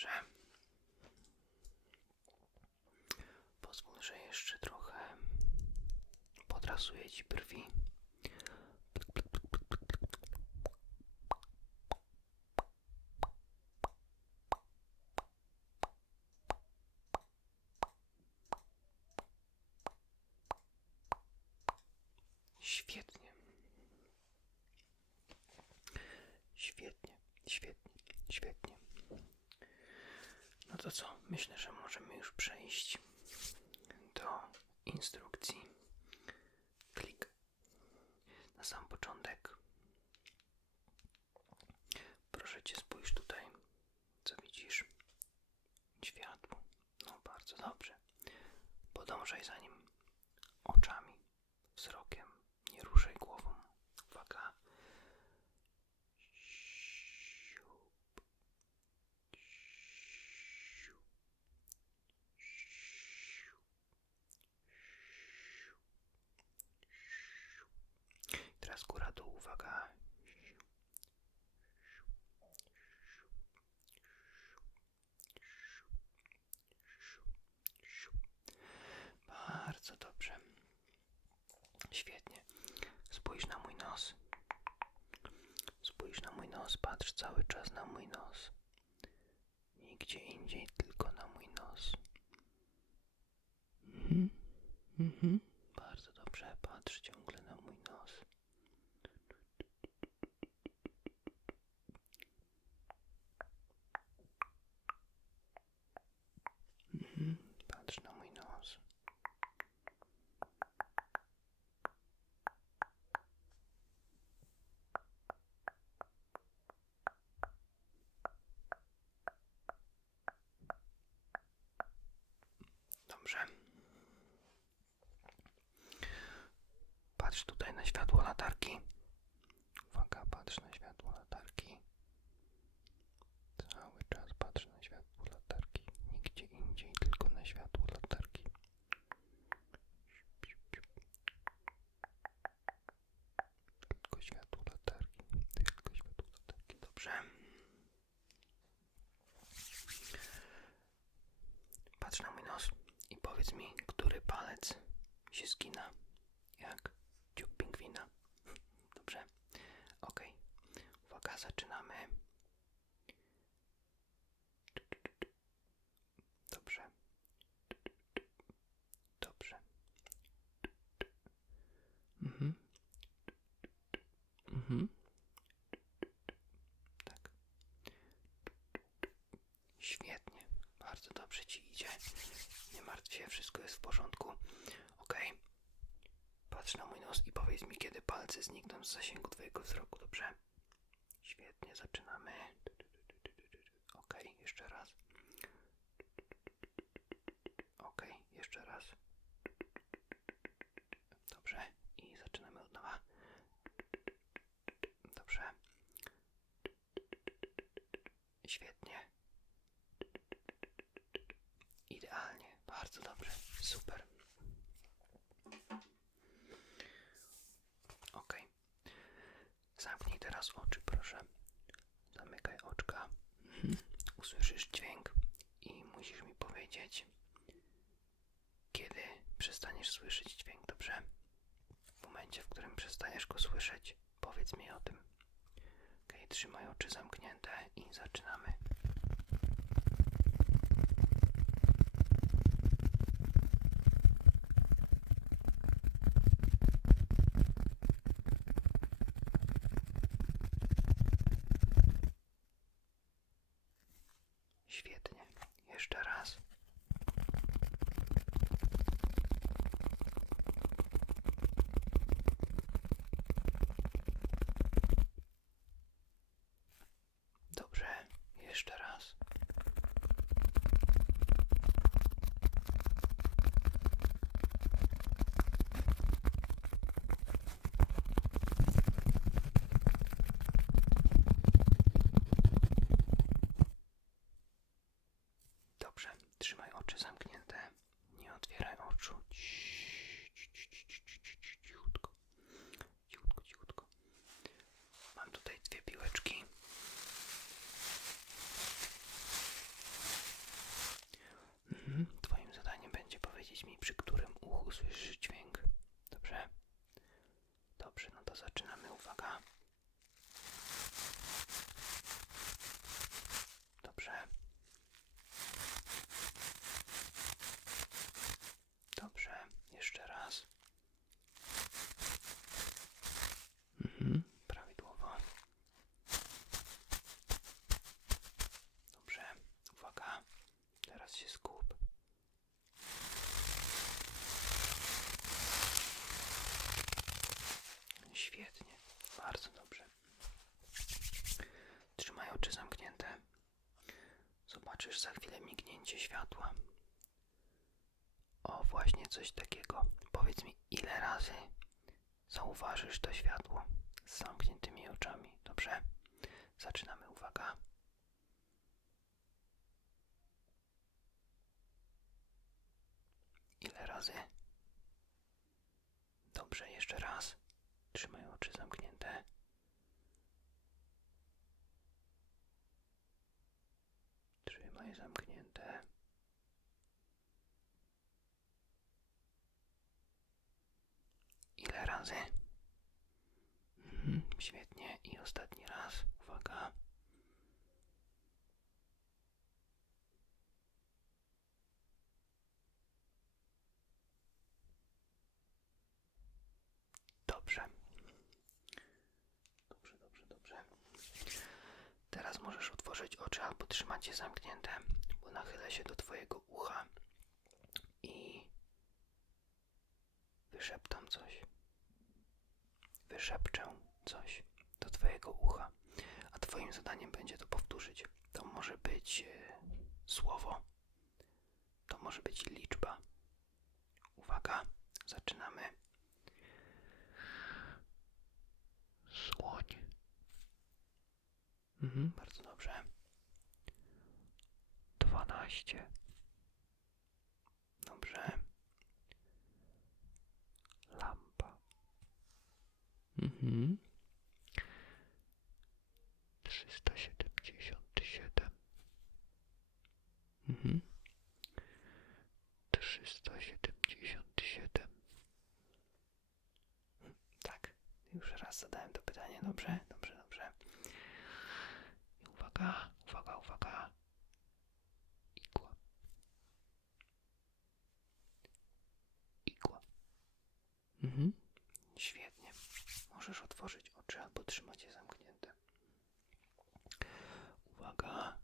Dobrze. Pozwól, że jeszcze trochę podrasuję ci brwi. Świetnie. Świetnie, świetnie, świetnie. No to co? Myślę, że możemy już przejść do instrukcji. Klik. Na sam początek. Proszę cię, spójrz tutaj. Co widzisz? Światło. No bardzo dobrze. Podążaj za nim oczami, wzrokiem. Nie ruszaj głową. Uwaga. Siup. Siup. Teraz góra dół, uwaga. Bardzo dobrze. Świetnie. Spójrz na mój nos. Spójrz na mój nos, patrz cały czas na mój nos. Nigdzie indziej, tylko na mój nos. Mhm. Mhm. Bardzo dobrze, patrz ciągle na mój nos. Mhm. Patrz na mój nos. Dobrze. Patrz tutaj na światło latarki. Uwaga, patrz na światło latarki. Cały czas patrz na światło latarki. Nigdzie indziej, tylko na światło latarki. Tylko światło latarki. Tylko światło latarki. Dobrze. Patrz na mój nos i powiedz mi, który palec się zgina, jak dziób pingwina. Dobrze? Ok. Uwaga, zaczynamy. Dobrze. Dobrze. Mhm. Mhm. Tak. Świetnie. Bardzo dobrze ci idzie. Nie martw się, wszystko jest w porządku. Ok. Patrz na mój nos i powiedz mi, kiedy palce znikną z zasięgu twojego wzroku, dobrze? Świetnie, zaczynamy. Ok, jeszcze raz. Ok, jeszcze raz. Dobrze, i zaczynamy od nowa. Dobrze. Świetnie. Idealnie, bardzo dobrze, super. Ok. Zamknij teraz oczy, proszę. Zamykaj oczka. Usłyszysz dźwięk i musisz mi powiedzieć, kiedy przestaniesz słyszeć dźwięk, dobrze? W momencie, w którym przestaniesz go słyszeć, powiedz mi o tym. Ok, trzymaj oczy zamknięte i zaczynamy. Świetnie. Jeszcze raz. otwieraj oczu. Cichutko. Cichutko, cichutko. Mam tutaj dwie piłeczki. Mhm. Twoim zadaniem będzie powiedzieć mi, przy którym uchu słyszysz dźwięk. Dobrze? Dobrze, no to zaczynamy. Uwaga. Dobrze. Dobrze, jeszcze raz. Mhm, prawidłowo. Dobrze, uwaga. Teraz się skup. Świetnie, bardzo dobrze. Trzymaj oczy zamknięte. Zobaczysz za chwilę mignięcie światła. O, właśnie coś takiego. Powiedz mi, ile razy zauważysz to światło z zamkniętymi oczami, dobrze? Zaczynamy, uwaga. Ile razy? Dobrze, jeszcze raz. Trzymaj oczy zamknięte. Trzymaj zamknięte. Ile razy? Mhm, świetnie. I ostatni raz. Uwaga. Dobrze. Dobrze, dobrze, dobrze. Teraz możesz otworzyć oczy albo trzymać je zamknięte, bo nachylę się do Twojego ucha i wyszeptam coś. Wyszepczę coś do Twojego ucha, a Twoim zadaniem będzie to powtórzyć. To może być e, słowo, to może być liczba. Uwaga, zaczynamy. Słoń. Mhm, bardzo dobrze. Dwanaście. Dobrze. Lampa. Mhm. Zadałem to pytanie. Dobrze, dobrze, dobrze. I uwaga, uwaga, uwaga. Igła. Igła. Mhm. Świetnie. Możesz otworzyć oczy albo trzymać je zamknięte. Uwaga.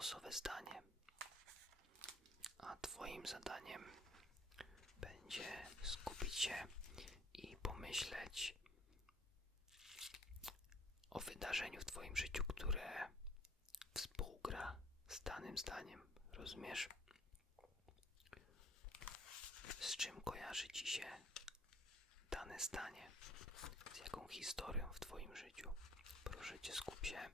Losowe zdanie. A Twoim zadaniem będzie skupić się i pomyśleć o wydarzeniu w Twoim życiu, które współgra z danym zdaniem. Rozumiesz? Z czym kojarzy Ci się dane zdanie? Z jaką historią w Twoim życiu? Proszę Cię, skup się.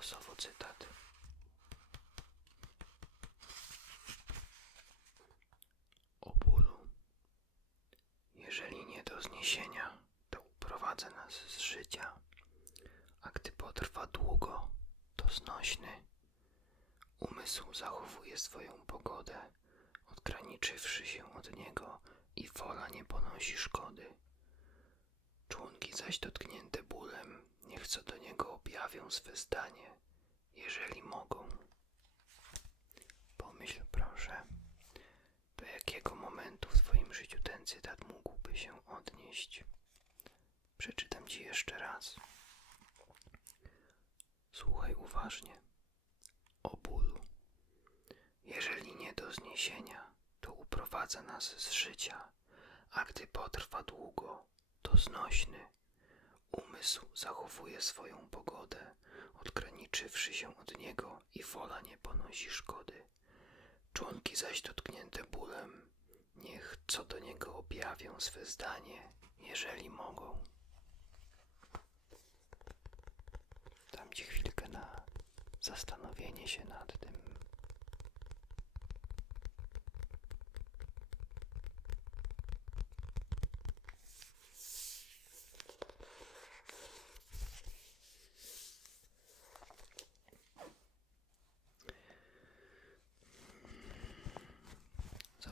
Losowo cytat. O bólu. Jeżeli nie do zniesienia, to uprowadzę nas z życia, a gdy potrwa długo, to znośny. Umysł zachowuje swoją pogodę, odgraniczywszy się od niego i wola nie ponosi szkody. Członki zaś dotknięte bólem co do niego objawią swe zdanie, jeżeli mogą. Pomyśl proszę, do jakiego momentu w Twoim życiu ten cytat mógłby się odnieść. Przeczytam Ci jeszcze raz. Słuchaj uważnie. O bólu. Jeżeli nie do zniesienia, to uprowadza nas z życia, a gdy potrwa długo, to znośny. Umysł zachowuje swoją pogodę, odgraniczywszy się od niego i wola nie ponosi szkody. Członki zaś dotknięte bólem, niech co do niego objawią swe zdanie, jeżeli mogą. Dam ci chwilkę na zastanowienie się nad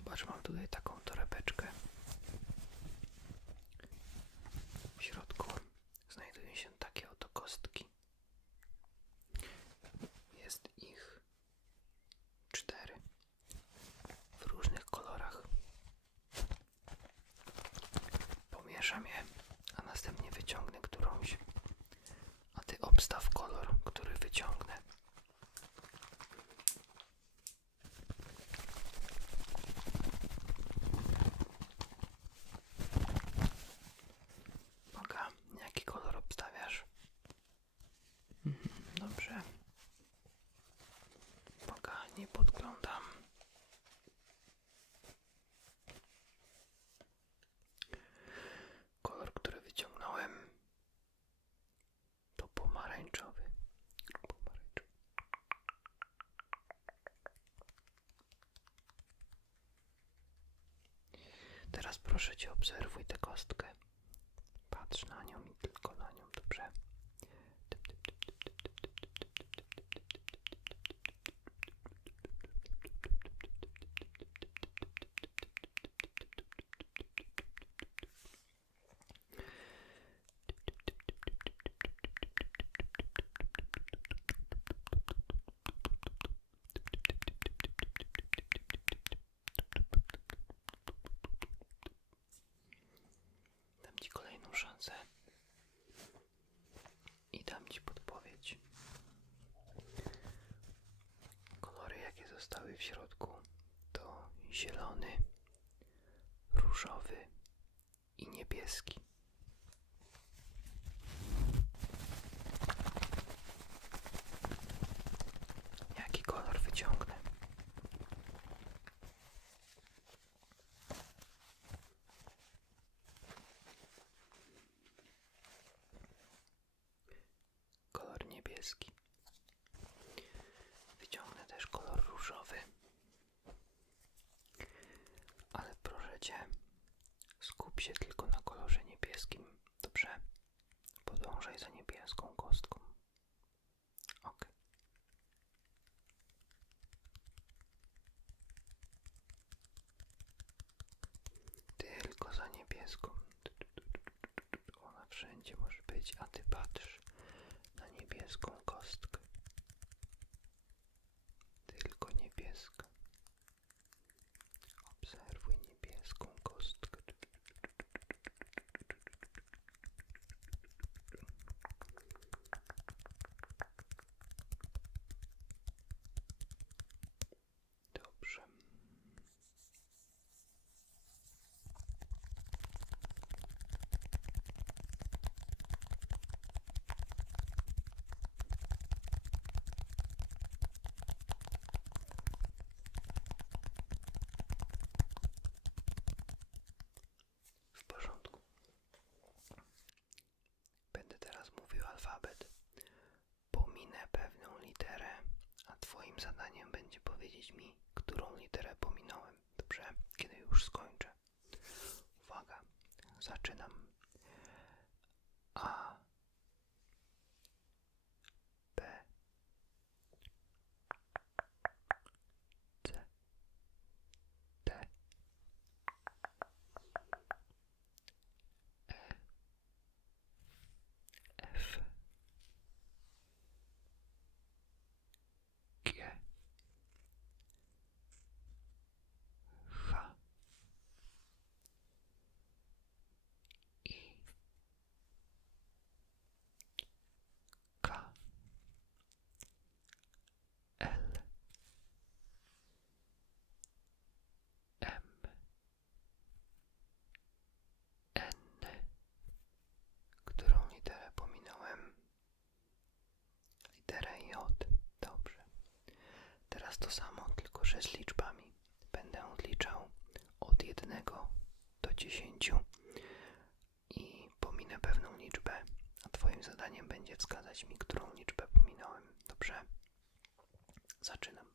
バッシマウントで Teraz proszę cię, obserwuj tę kostkę. Kolejną szansę i dam ci podpowiedź. Kolory, jakie zostały w środku, to zielony, różowy i niebieski. за небеску. Alfabet. Pominę pewną literę, a Twoim zadaniem będzie powiedzieć mi, którą literę pominąłem. Dobrze? Kiedy już skończę. Uwaga, zaczynam. Teraz to samo, tylko że z liczbami. Będę odliczał od 1 do 10 i pominę pewną liczbę, a Twoim zadaniem będzie wskazać mi, którą liczbę pominąłem. Dobrze? Zaczynam.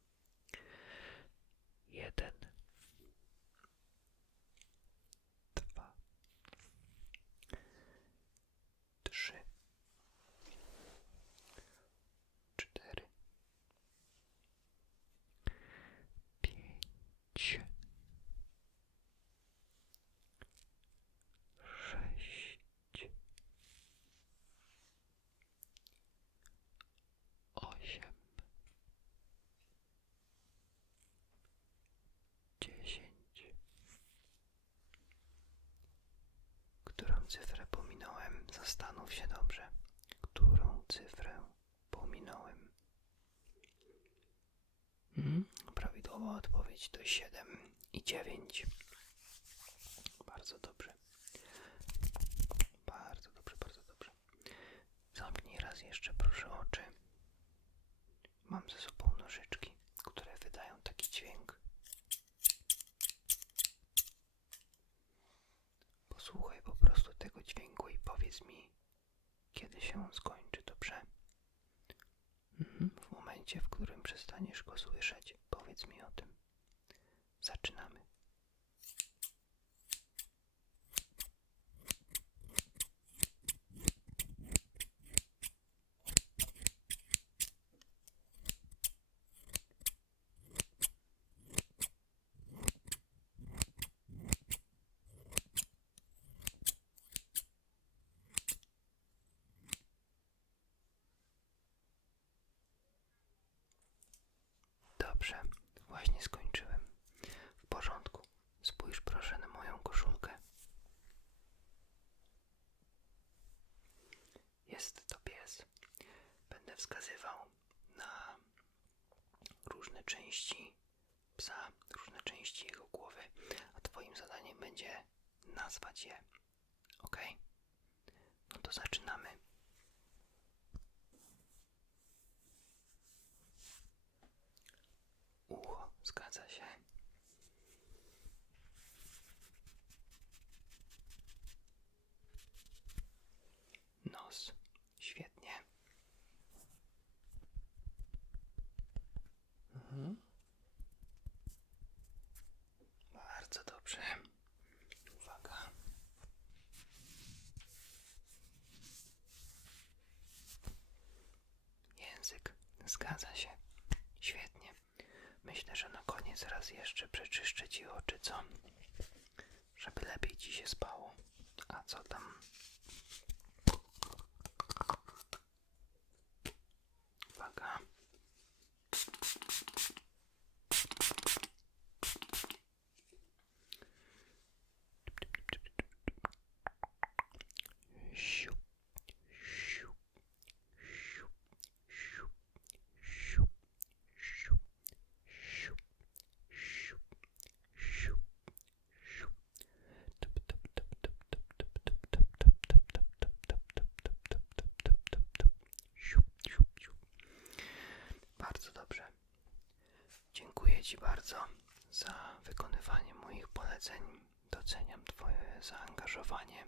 Zastanów się dobrze. Którą cyfrę pominąłem? Mhm. Prawidłowa odpowiedź to 7 i 9. Bardzo dobrze. Bardzo dobrze, bardzo dobrze. Zamknij raz jeszcze proszę oczy. Mam ze sobą powiedz mi, kiedy się on skończy, dobrze? Mhm. W momencie, w którym przestaniesz go słyszeć, powiedz mi o tym. Zaczynamy. Dobrze, właśnie skończyłem. W porządku. Spójrz proszę na moją koszulkę. Jest to pies. Będę wskazywał na różne części psa, różne części jego głowy, a Twoim zadaniem będzie nazwać je. Ok? No to zaczynamy. Ucho, zgadza się. Nos, świetnie. Mhm. Bardzo dobrze. Uwaga. Język, zgadza się. Świetnie. Myślę, że na koniec raz jeszcze przeczyszczę ci oczy, co? Żeby lepiej ci się spało. A co tam? Doceniam Twoje zaangażowanie.